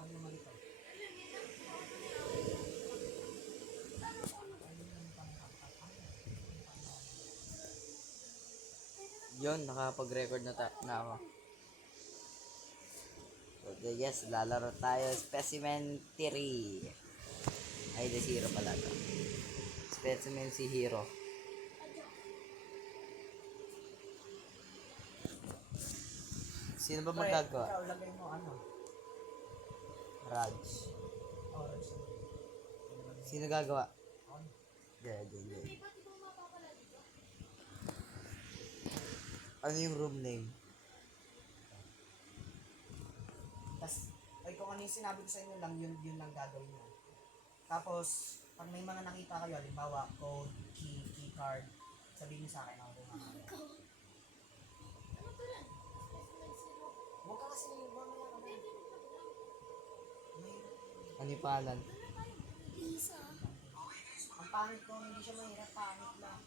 parang naman ito. Yun, nakapag-record na ako. Okay, yes, lalaro tayo. Specimen Theory. Ay, the Hero pala to. Specimen si Hero. Sino ba magagawa? Ikaw, lagay mo ano? Raj. Orange. Sino gagawa? On. Yeah. Ano yung room name? Tapos, ay kung ano yung sinabi ko sa inyo lang, yun lang gagawin nyo. Tapos, pag may mga nakita kayo, halimbawa, code, key card, sabihin nyo sa akin ako kung ano. Huwag ka kasi, mamaya ka na. Ano yung pangalan? Ang pangit ko, hindi siya mahirap, pangit lang.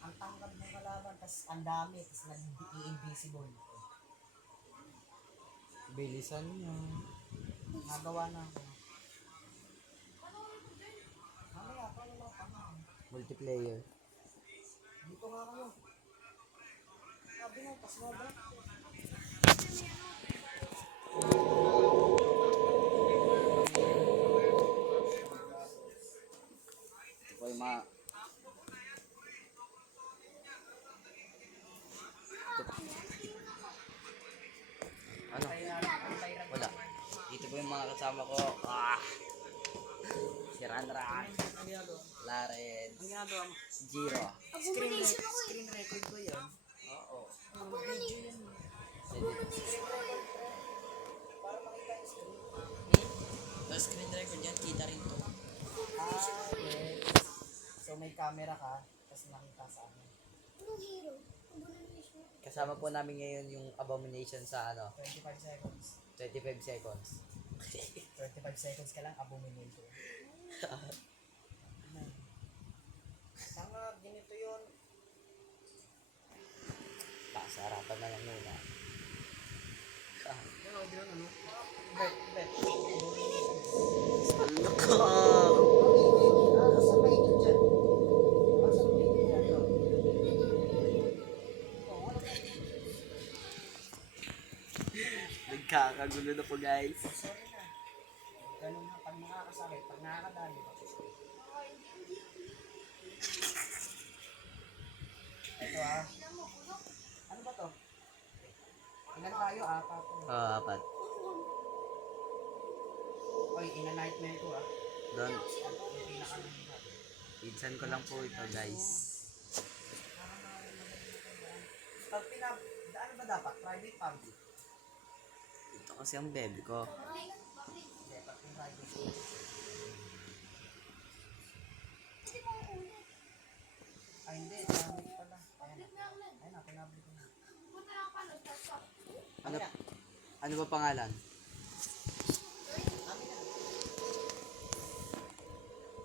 Ang tangkad ng kalaban, tas ang dami, tas nag-i-invisible. Bilisan nyo. Nagawa na ako. Mamaya, paano lang pangalan? Multiplayer. Dito nga kayo. Sabi mo, pas mo ba? Okay, mga... Ano? Wala. Dito po yung mga kasama ko. Si Ranran. Ang ginagawa? Laren. Ang ginagawa mo? Jiro. Screen record ko yun. Oo. Video yun. Para makita yung screen. Tapos screen record yan, kita rin to. Yes. So may camera ka, tapos nakita sa amin. Kasama po namin ngayon yung Abomination sa 25 seconds. 25 seconds. 25 seconds ka lang, abomination. Tanga, ganito yun. Pasarapan na lang muna. Ano? Bet. Ano ka? Asa may init dyan? Asa may init dyan? Nagkakagulo na po guys. Sorry na. Ganun na, pag nakakasakit, pag nakakadali, ito ano ba to? Ilan tayo? Apat. Apat. Oy, ina-nightmare ko Doon. Yung pinaka-nightmare. Pinsan ko lang po ito guys. Pag ano ba dapat? Private, public? Ito kasi ang baby ko. Hindi, pag private. Ay, hindi. Public pala. Ayun na, pinablik ko na. Ano ba pangalan?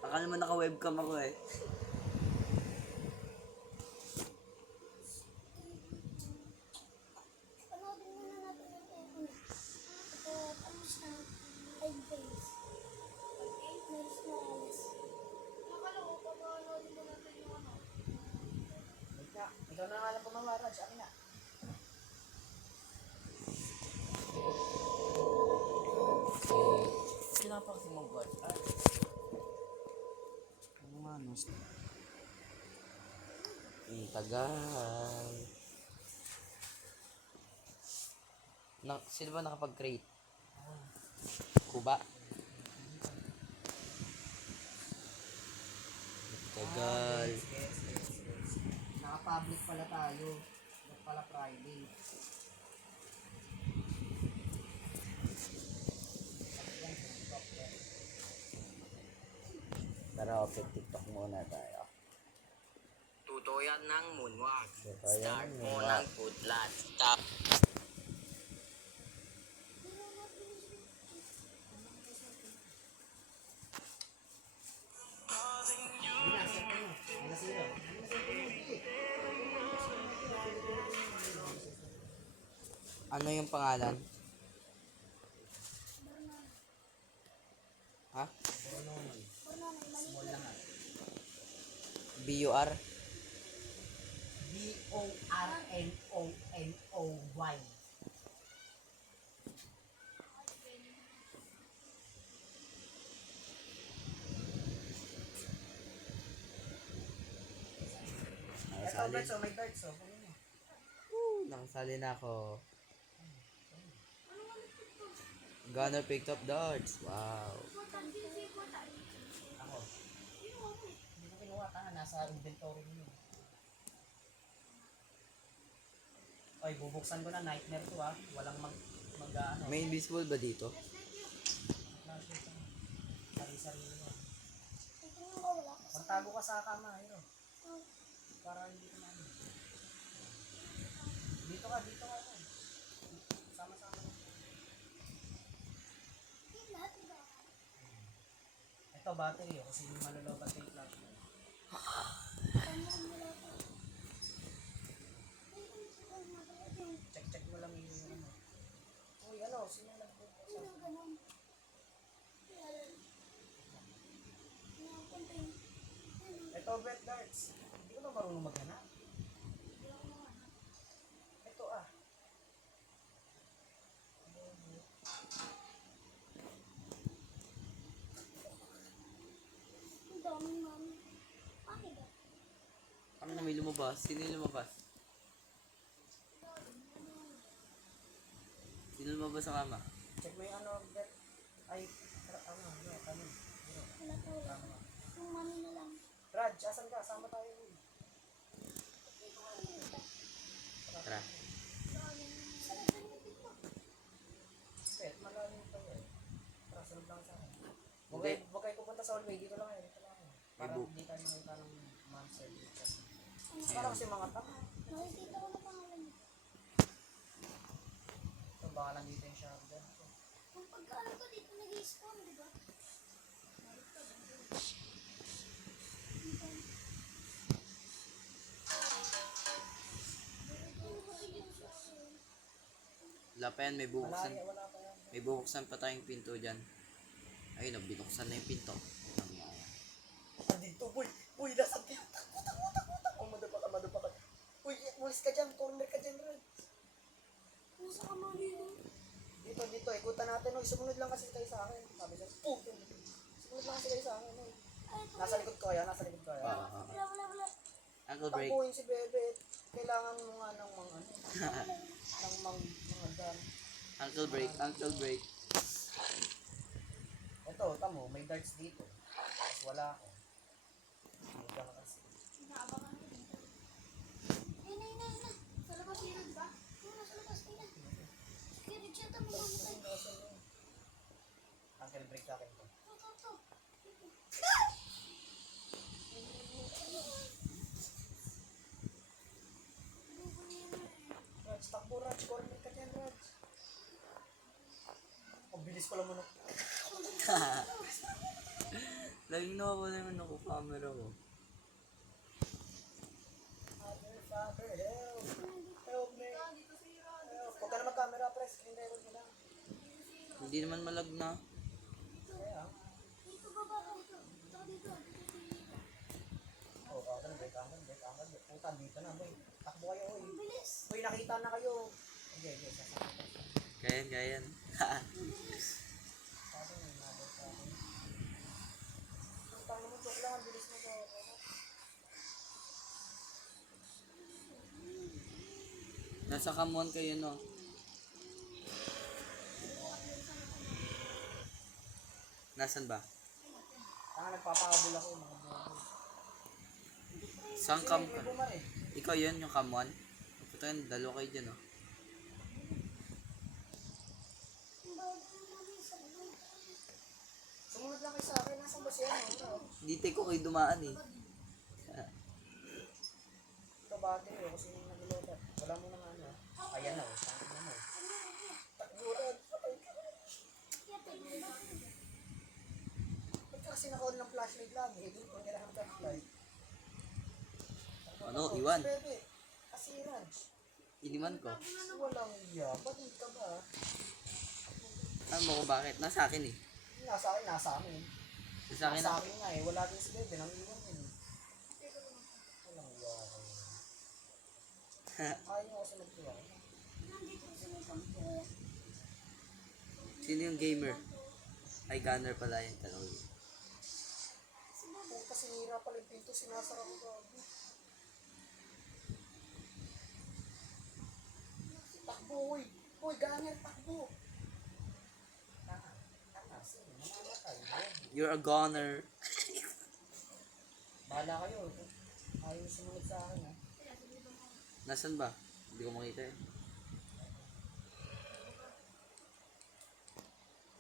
Baka naman naka-webcam ako eh. Ikaw na nga lang pumawarad. Akin na. Kailangan pa kasi mag-watch. Ano nga, no? Tagal. Sino ba nakapag-create? Kuba? Tagal. Yes. Naka-public pala tayo. Not pala private. Tara, open TikTok muna tayo. Tutoyan ng moonwalk. Tutoyan Start ng mo moonwalk. ng putlat. Stop. Ano yung pangalan? B-U-R. Bornonoy. Ito, Nakasali. Berts, oh, may darts, oh. Kunin mo. Nakasali na ako. Gunner picked up darts. Wow. Ako. Hindi ko kinuha, tanga. Nasa inventory mo. Oy, bubuksan ko na. Nightmare to, ah. Walang ano. May invisible ba dito? Sari-sarili mo. Magtago ka sa kama, hero. Para hindi ka namin. Dito ka. Sama-sama. Ito, battery, oh. Kasi yung malolobat yung flash mo. Check mo lang yung ano. Uy, ano, sino nag-buksan? Ito, wet darts. Hindi ko na marunong maghanap. Ito, ah. Ano na may lumabas? Sino yung lumabas? Sino lumabas sa kama? Check mo yung ano, wet. Ay, ano. Raj, asan ka? Sama tayo. Tara. Pet, malalim pa yun. Tara, sunod lang sa akin. Hindi. Huwag kayo pupunta sa hallway. Dito lang kayo. Para Ibu. hindi tayo makita ng monster. Parang kasi mga tama. Ito, baka lang dito yung shotgun. Kung pagkaano ko dito nag-i-spawn, di ba? Wala pa yan, may bubuksan. Wala pa yan. May bubuksan pa tayong pinto dyan. Ayun, binuksan na yung pinto. Andito, boy. Boy, nasa pinto. Takbo. Madapak ka. Uy, ulis ka dyan. Corner ka dyan, Raj. Nasa kama dito. Dito. Ikutan natin. Uy, sumunod lang kasi kayo sa akin. Sabi niya, sumunod lang kasi kayo sa akin. Uy. Nasa likod ko kaya. Wala. Uncle break. Takbuhin si Bebe. Kailangan mo nga ng mga ano. ng mga gun. Uncle break. Ito, tamo, may darts dito. Tapos wala ako. Wala ka kasi. Inaabangan ko dito. Ayun na. Sa labas dito, di ba? Ayun na, sa labas. Ayun na. Security siya ito, may mamatay. Uncle break sa akin to. Ito. Raj, takbo Raj. Corner ka dyan, Raj. Ang bilis pala mo na. Laging nawawala yung ano ko, camera ko. Father, help. Help me. Help. Huwag ka na mag-camera, press. Screen record mo lang. Hindi naman malag na. Kaya, Dito, baba ka dito. Dito. oh, uncle break. Puta, dito na, boy. Takbo kayo, oy. Ang bilis. Uy, nakita na kayo. Okay, sasakit. Kayan. Sabi mo, nabot sa akin. Putang naman, joke lang. Ang bilis mo to. Nasa Kamon kayo, no? Nasaan ba? Nagpapakabul ako, mga buwan. Saan kam ka? May bumari. Ikaw yun, yung Kamon? Puta yun, dalawa kayo dyan, no? Ang bago namin sa loob. Sumunod lang kayo sa akin. Nasaan ba siya? Ano? Hindi tayo ko kayo dumaan, eh. Ito battery, oh, kasi yung nagulobat. Wala mo na nga ano. Ayan na, oh. Tangin na mo. Takburan. Ba't ka kasi naka-on ng flashlight lang? Eh, doon ko nila ang flashlight. Ano, iwan? Bebe, kasi Raj. Iniwan ko. Walang iya. Ba't hindi ka ba? Alam mo ko bakit? Nasa akin, eh. Nasa akin. Nasa akin Nasa na. akin nga eh. Wala din si Bebe. Nang iwan yun. Ayaw nyo kasi magtuwa. Nandito sa may kampuya. Sino yung gamer? Ay, gunner pala yung tanong. Kung kasi nira pala yung pinto, sinasara ko ba? Takbo, uy! Uy, ganger, takbo! Sino? Mamamatay. You're a gunner. Bahala kayo. Ayaw sumunod sa akin, ha? Nasaan ba? Hindi ko makita eh.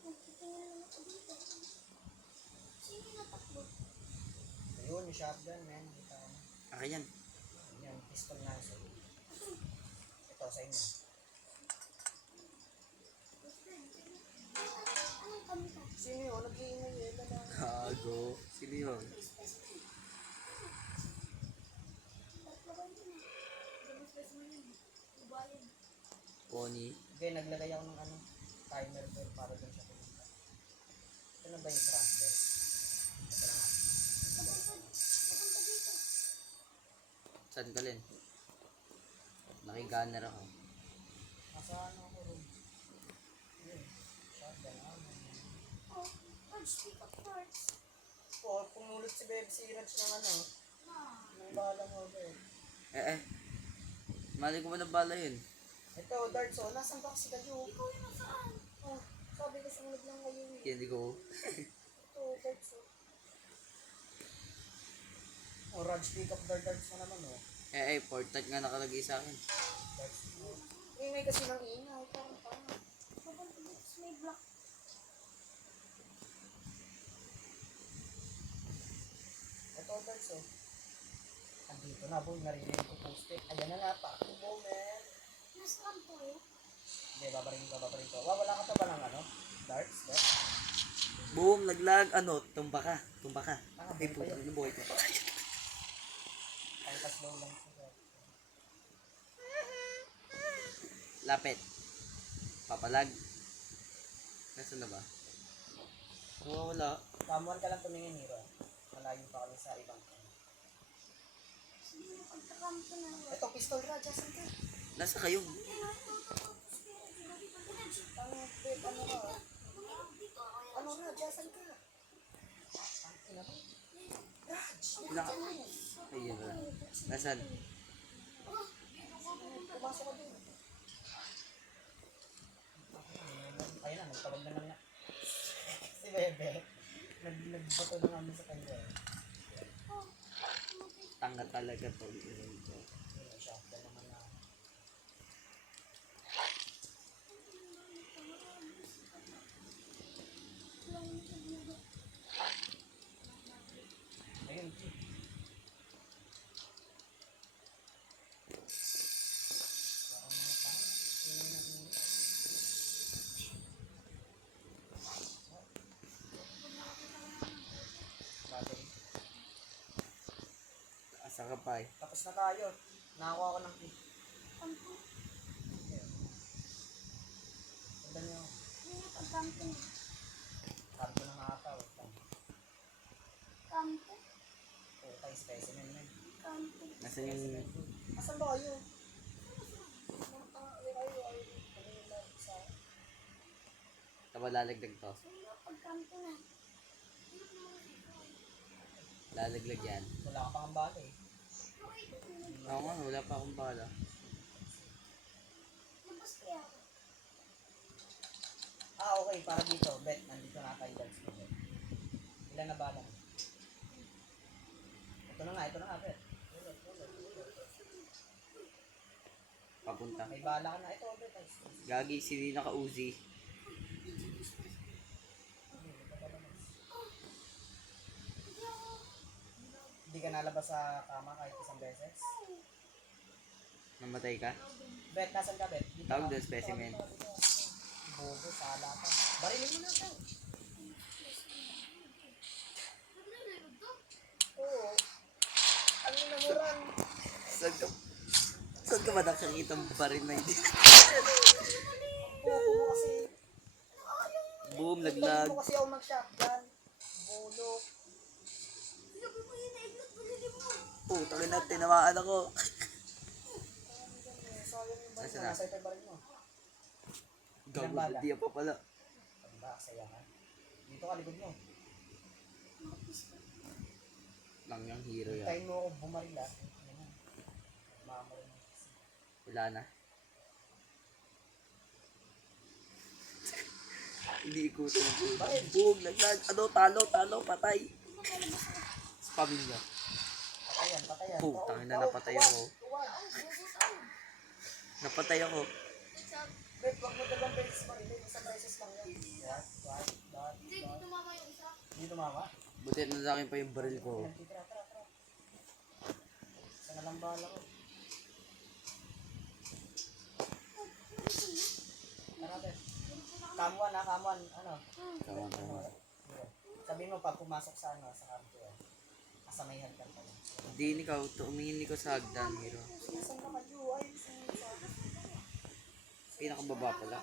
Nagtitingin naman ako dito. Sino yung natakbo? Ayun, yung shotgun, man. Kita ko. Akin yan. Yan, pistol na sa ito, sa inyo. Anong kamita? Sino yun? Nag-iingay yun. Gago. Sino yun? Specimen. Tatlo ba yun eh? Double specimen yun. Ubalin. Pony. Okay, naglagay ako ng ano, timer doon para doon siya pumunta. Ito na ba yung transfer? Ito na nga. Papunta dito. Saan ka rin? Naki-gunner ako. Nasa ano ako room? Yun. Shotgun, Oh, Raj, pick up parts. Pumulot si Beb, si Raj ng ano, Ah. ng bala mo, Beb. Mali ko ba na bala yun? Ito, darts, oh, nasan ba kasi kayo? Ikaw yung nasaan? Oh, sabi ko sumunod lang kayo eh. Kaya hindi ko. Ito, darts, oh. Oh, Raj, pick up darts mo naman, oh. Portat nga nakalagay sa akin. Darts mo. Ingay kasi ng ingay, parang parang. Papunta dito sa may block. Ito, darts, oh. Andito na, boy, narinig ko post-it. Ayan na nga, takbo, man. Nasa kanto eh. Hindi, babaring ko. Wala ka pa ba ng ano? Darts, darts? Boom! Naglag! Ano? Tumba ka. Ah, Ay, buhay pa putang yun. ina, buhay ko. Ay, slow lang siya. Lapit. Papalag. Nasaan na ba? Wala. Kamuhan ka lang tumingin, Hiro. Malayo pa kami sa ibang kanya. Sige na pagkakampo na. Ito, pistol, Raj, asan ka? Nasa kayo? Ano ito? Raj, Ano, Beb, ano ka? dito ako yan. Ano, Raj, asan ka? Ang ina mo. Raj, Naka... Ayun na. Nasaan? pumasok ka din. Ayun na, nagtawag na lang na. Si Bebe, nagbato na namin sa kanya. Tanga talaga to. Yun, shotgun naman na. Ayun, parang mga tao. Ayun na, ayun. Battery. Asa ka pa eh? Tapos na tayo. Nakakuha ko ng key. Kampo. Tanda niyo. Ano yung pagkampo na? Kanto ng ata. Wait lang. Kampo. Putay, specimen man. Kampo. Nasaan yung... Asan ba kayo? Ayaw. Tumingin lang sa... Taba lalaglag to. Ano yung pagkampo na? Lalaglag yan. Wala ka pang bala eh. Oo nga, wala pa akong bala. Labas kaya ako. Okay, para dito. Bet, nandito na tayo guys. Ilan na bala? Ito na nga, Bet. Papunta. May bala ka na. Ito, Bet. Gagi, sili naka-Uzi. Hindi ka nalabas sa kama kahit isang beses. Namatay ka? Bet, nasan ka, Bet? Dito Tawag ka. doon, specimen. Bobo, sala ka. Barilin mo na ito. Nagre-reload to? Oo. Ang namuran. Saan ka ba nakakita ang baril na hindi? Bobo kasi. Boom, Laglag laglag. mo kasi ako mag-shotgun. Bolo. Sinabi mo yun na iglot, balilim mo. Putang ina, tinamaan ako. yung baril Nasaan mo. na? Nasa ito yung baril mo. Gago, bala? di pa pala. Diba, saya ka. Dito ka, likod mo. Lang yung hero yan. Tayo mo ako bumaril ah. Yan na. Mamarin mo kasi. Wala na. Hindi ikutin ang puta. Bakit? Bug, naglag. Ano, talo, patay. Sa pamilya. Patayan, patayan. Putang ina, Tuwad, napatay tuwad, ako. tuwad. Napatay ako. Wait, wag mo dalawang beses marilin. Isang beses lang yan. Hindi, di tumama yung isa. Hindi tumama. Buti na sa akin pa yung baril ko. Ayan, tira, tara, tara. Isa na lang bala ko. Tara, te. Kamuan ha, kamuan. Ano? Tama. Sabi mo pag pumasok sa ano, sa kanto eh. Kasamayhan ka pa lang. Hindi ikaw, tumingin ko sa hagdan, hero. Saan ka kayo? Ay, Pinakababa pala.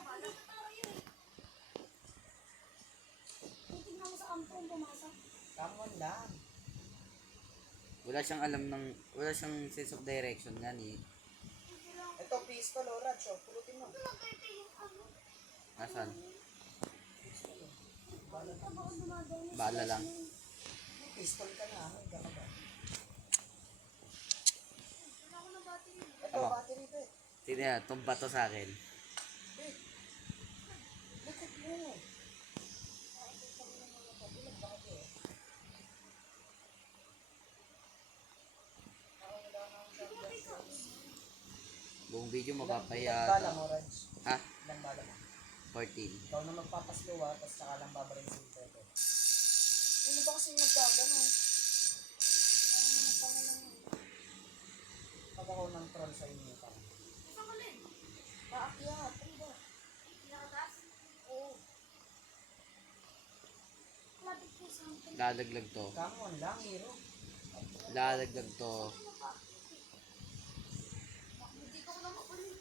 Titignan mo sa kampo kung pumasok. kamuan lang. Wala siyang sense of direction yan eh. Ito, pistol o rad, so, pulutin mo. Nakita yung ano. Nasaan? Pistol o. Ito ba kung dumadaan yung Bala lang. Pistol ka na, ano, gano'n ba? Wala ko ng battery. Ito, Aba. battery ba eh. Tingnan niya, tumba to sa akin. Likod mo. Ay, ito sabi ng mga pabulag, bakit eh? Ako wala na akong shotgun. Buong video Ilang mapapaya. bala mo, Raj? Ha? Ilang bala mo? 14. Ikaw na magpapaslo ha, tapos saka lang babarin sa ito. Ano ba kasi nagkagano? Parang mga tanga lang yun. Pag ako ng troll sa inyo, parang. Saan ka rin? Paakyat, ano ba? Pinakatas? Oo. Lapit ko sa akin. Lalaglag to. Come on lang, hero. Lalaglag to. Hindi ko na makulit.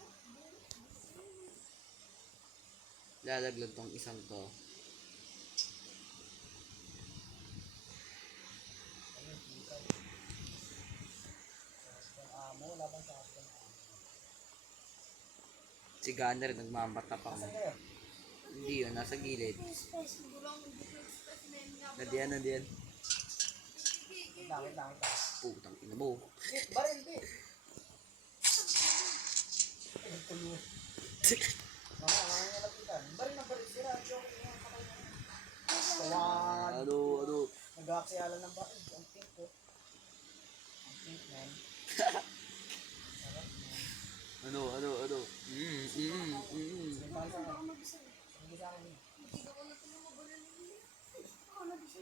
Lalaglag tong isang to. Ayun, hikaw. Shotgun ammo, laban sa shotgun ammo. Si Gunner nagmamata pa mo. Saan kayo? Hindi yun, nasa gilid. Space. Gulang hindi ko space na yun. Nandiyan. Wait lang, wait lang, wait lang. Putang ina mo. Bit, baril, bit. Ay, tulo. Mamaya niya lapitan. Baril na baril, sira. Joke, yan, patay na. Tuwan. Ano? Nag-aaksiyala ng bakit. Ang pink ko. Ang pink, man. Sarap, man. Ano? Sige, tayo sa Ako akin. mag-isa. Sige sa akin. Hindi ko na tumabalan. Ako mag-isa.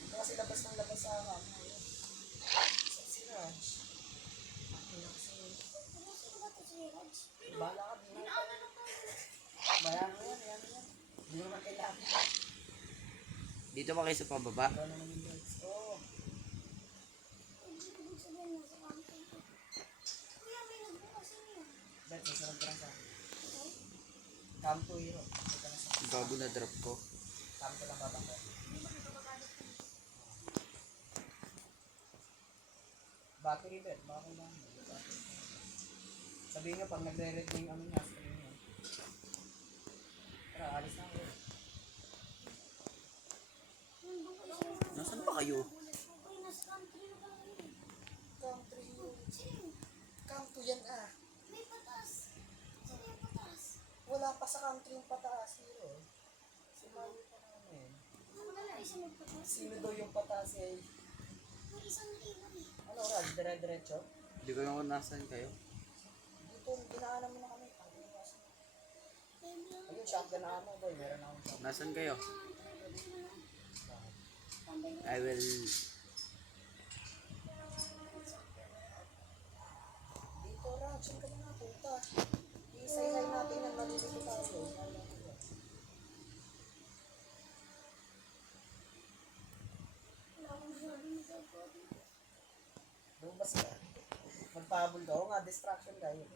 Ito kasi labas ng labas sa akin. Ayun. Si Raj. Ano kasi. Ano sino ba ito si Raj? Bahala ka. Inaano na tayo. Bayan mo yan, yan. Hindi mo naman kailangan. Dito pa kayo sa pababa. Ikaw naman yung birds. Oo. Hindi ko sabihin nasa kampo. Kuya, may nagbukas yun. Bet, may sarap ka lang sa akin. Come to hero. Ito ka na sa akin. Bago na drop ko. Come to lang babang ko. Battery bet, baka kailangan mo. Sabihin nyo, pag nagre-red na yung ano niya, sabihin nyo. Tara, alis na ako. Nasaan pa kayo? Uy, nasa country na pala yun. Come to you. Sino? Come to yan ah. May patas. Sino yung patas? Wala pa sa country yung pataas hero. Si Mario pa namin. Ano ba na isang may patas? Sino daw yung pataas eh? May isang naiwan eh. Ano Raj, dire-diretso? Hindi ko lang kung nasaan kayo. Dito, dinaanan mo na kami. May Ayun, shotgun na mo boy. Meron akong shotgun. Nasaan kayo? tambay na. I will... Dito Raj, saan ka na napunta? Isa-isay natin yan, malilito tayo. Wala akong sabi na sa body. Lumabas ka. Magpahabol ka. Oo nga, distraction ka yun.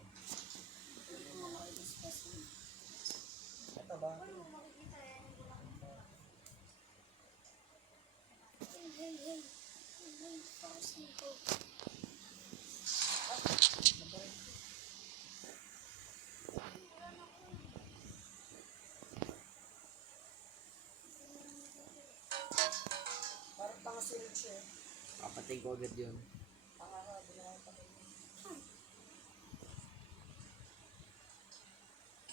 Ito ba? Ano mo makikita yan? Hey. Hey, paus nito. Parang tanga si Rich eh. Kapatid ko agad yun. Tanga ka, ginawa pa rin.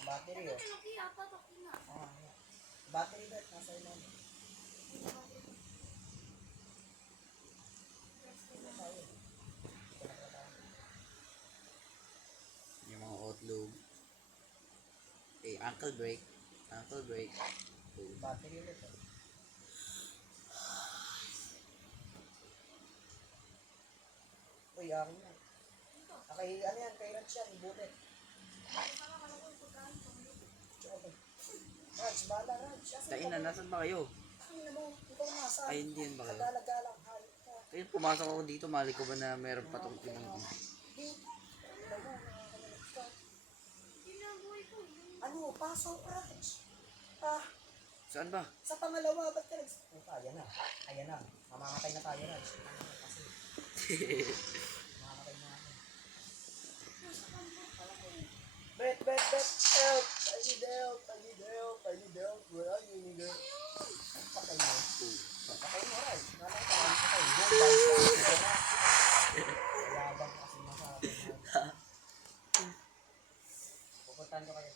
Battery Ito oh. tinaki apat ako na. Ah, battery bet, nasa ilan. Yung mga outlog. Eh, ankle break. Ankle break. Oh. Battery ulit oh. Uy, akin yan. Kay, ano yan, kay Raj yan, ibutit. Okay. Raj, bahala Raj. Tain na, nasan ba kayo? Ano mo, ikaw nasa. Ay, hindi yan ba kayo? Naglalagalang, hayop ka. Ayun, pumasok ako dito. Mali ko ba na meron pa tong pinang... Ano, pasok Raj. Ah, Saan ba? sa pangalawa, ba't ka nags... Puta, ayan na. Ayan na. Mamamatay na tayo Raj. Kasi, mamamatay na ako. Bet, bet, bet, help! I need help, I need help, I need help. Where are you, nigga? Patay mo. Patay mo, Raj. Nalang ka lang patay. Go, bounce ka. Yabang kasi masabi na. Pupuntahan ko kayo.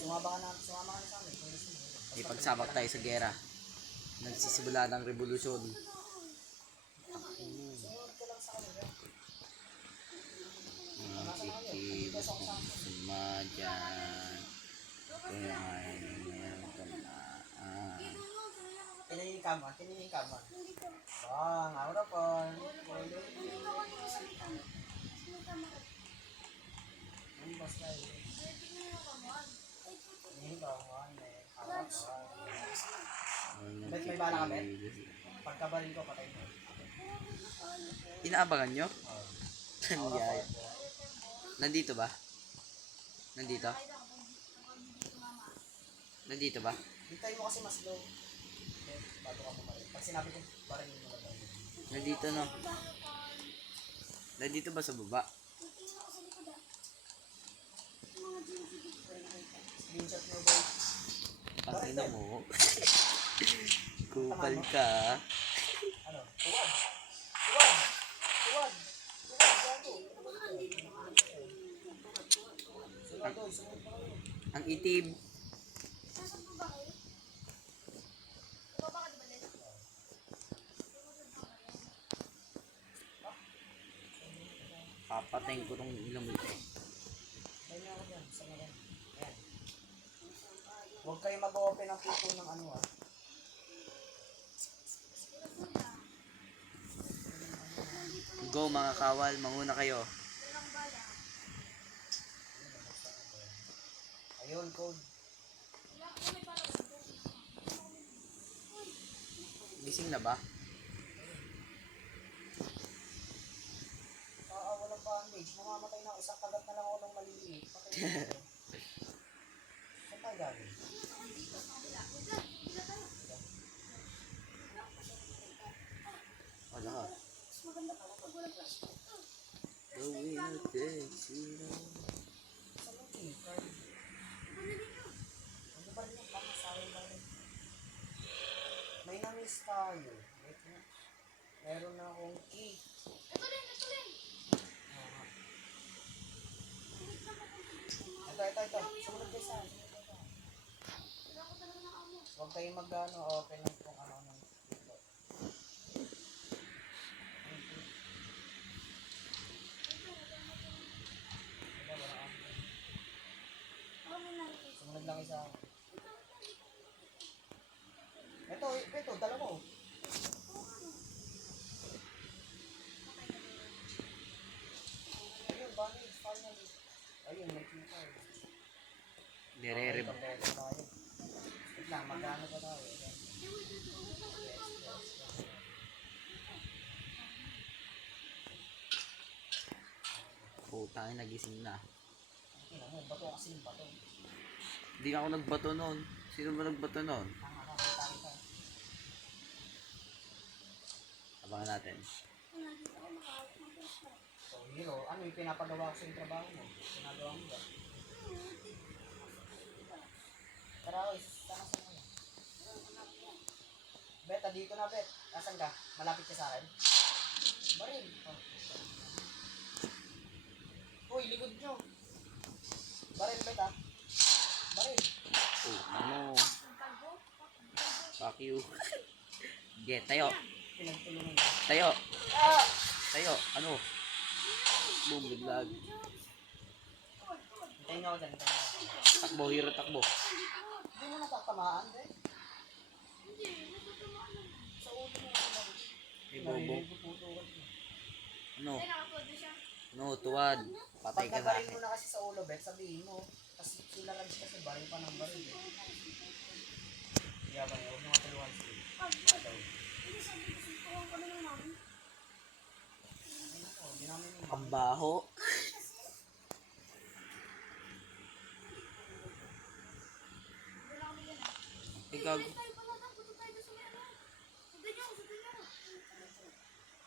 Sumama ka na sa amin. Kung gusto mo. Ipagsabak tayo sa gera. Nagsisimula ng revolusyon. Sunod ko lang sa kanila. Nakikibas mo sumadyan. Kaya ay meron ka na. Kininin ka man, kininin ka man. Bang, ako na po. Ang boss na yun. Kininin ka man, eh. Awat ka. Bet, may bala ka, Bet? Pagkabalin ko, patay mo. Inaabangan nyo? Oo. Nangyay. Nandito ba? Nandito? Nandito ba? Hintay mo kasi mas low. Okay, bago ka pumarin. Pag sinabi ko, parang yun mo lang. Nandito no? Nandito ba sa baba? Screenshot mo, boy. Ang ina mo. Kupal ka. Ano? Tuwad! Tuwad! Tuwad! Tuwad! Gago! Sunod doon, sunod pa kayo. Ang itim. Papatayin ko tong ilang mo ito. Ayun na ako dyan, sa meron. Ayan. Huwag kayo mag-open ng puto ng ano ah. Go mga kawal, manguna kayo. Ayun, code. Gising na ba? Walang bandage. Mamamatay na ako. Isang kagat na lang ako ng maliliit. Patay na ako. Saan tayo galing? Wala ka. Maganda pala pag walang plastic. The winner takes it all. Saan yung key card? Ano ba rin yung pamasahe ba rin? May na-miss tayo. Wait na. Meron na akong key. Ito din, ito din. Ah. Ito. Sumunod kayo saan? Wala ko talaga ng amo. Huwag kayong mag-ano, open lang kung ano ng dito. Sumunod lang isa. Ito, dala mo. Ayun, bandage, finally. Ayun, may key card. Nire-rev. Kompleto tayo. Wait lang, magkano pa tayo? Putang ina, nagising na. Ina mo, bato kasi yung bato. Hindi ako nagbato noon. Sino ba nagbato noon? Nakakakita kita. Abangan natin. Nakita ko nakahawak ng flashlight. So, Hero, ano yung pinapagawa ko sa yung trabaho mo? Ginagawa mo ba? Tara, oy, sana sa ano? Bet, dito na, Bet. Nasaan ka? Malapit ka sa akin? Baril. Uy, likod nyo. Baril, Bet, ah. Baril. Oh, ano? Fuck you. Sige, tayo. Pinagtulungan mo. Tayo. Ah! Tayo. Ano? Boom, biglag. Hintayin nyo ako dyan, hintayin nyo ako. Takbo, hero, takbo. Hindi mo natatamaan, Bet. Sa ulo mo ako lang. May bobo. Narinig ko putukan mo. Ano? No, tuwad. Patay Pag ka sa nabaril akin. mo na kasi sa ulo, Bet, sabihin mo. Kasi sila rin kasi baril pa ng baril, Bet. Yabang, huwag mo nga tulungan sila. Adaw. Ay, nako, di namin yung Ang baho. Ikaw.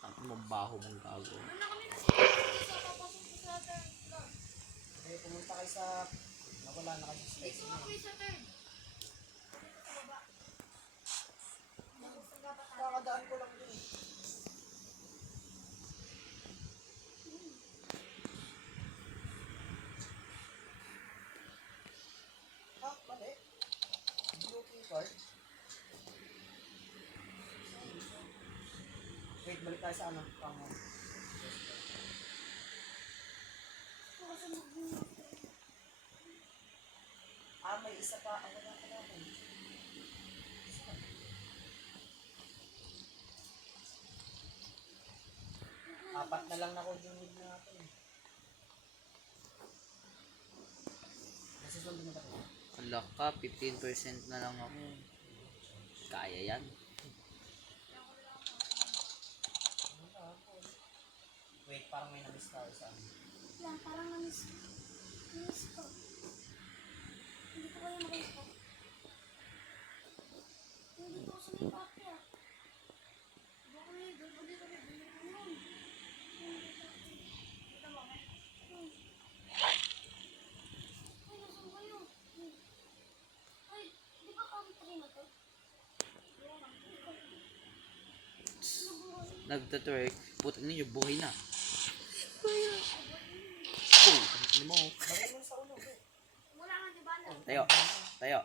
Ang mabaho mong gago. Eh, pumunta kayo sa... Nawala na kayo sa space niya. Kakadaan ko lang dun eh. Ha? Mali? Blue key card? Wait, balik tayo sa ano? Pang... Ah, may isa pa. Ang wala ka natin. Apat na lang na-unit natin. Nasusunod mo ba ito? Ala ka, 15% na lang ako. Kaya yan. Wait, parang may na-miss tayo sa amin. Yan, parang namis ko. Hindi ko kaya makalis ko. Hindi ko sa may pati ah. Baka may ulit kami. Kita mo ba? Ay, nasan kayo? Ay, di ba country na to? Nagtatwerk. Putang ninyo, buhay na. Oh, ano mo? Bagay mo sa ulo, bro. Wala nga di ba na? Tayo. Tayo.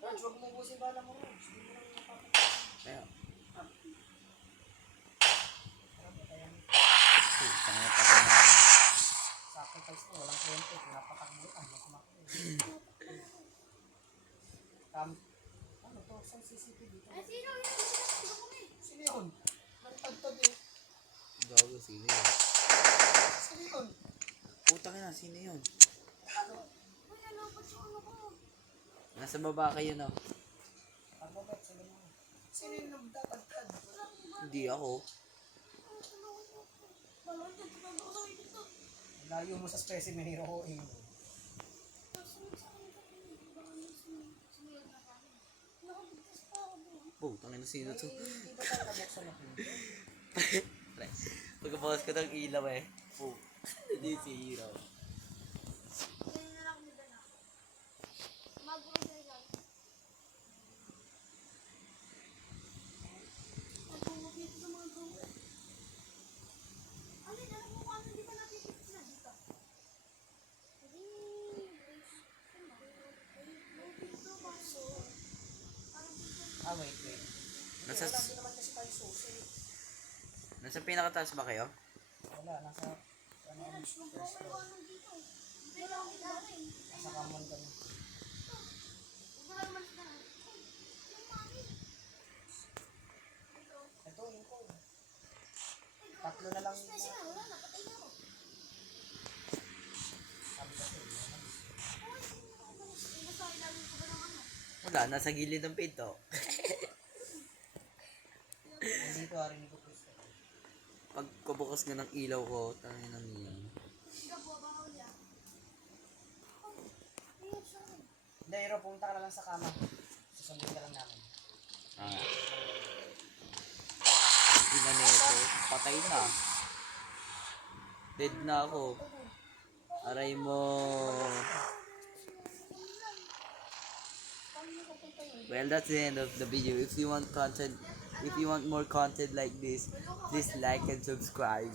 George, huwag mo busin bala mo, George. Hindi mo lang napapagod. Tayo. Tara, batayan mo. Oh, tanga patay na ako. Sacrifice mo, walang kwento. Pinapatakbo ka, hindi kumakbo. Ano to? Saan CCTV dito? Ay, sino yun? Sino kami? Sino yun? Nagtagtag eh. Gago, sino yun? Sino yun? Putang ina, sino yun? Ano? Uy, nalapot yung ano ko. Nasa baba kayo, no? Pagbabet, sino mo? Sino yung nagtatagtag? Hindi ako. Layo mo sa specimen hero ko eh. Putang ina, sino to? Hindi ba tayo nabuksan na pinto? Pagkapakas ko ng ilaw eh. Oh, hindi si Hero. Ah, wait, wait. Nasa, Wala din naman kasi tayo susi. nasa pinakataas ba kayo? Wala, nasa... Ano, first floor. Nasa common kami. Ito, yung code. Tatlo na lang yung sabi kasi. Wala, nasa gilid ng pinto. Dito, harinig ko Kristo. Pag kubukas nga ng ilaw ko, tangin ng iyan. Hindi, Hero, pumunta ka na lang sa kama. Susundin ka lang namin. Ah. Ina nito. patay na. Dead na ako. Aray mo. Well, that's the end of the video. If you want more content like this, please like and subscribe.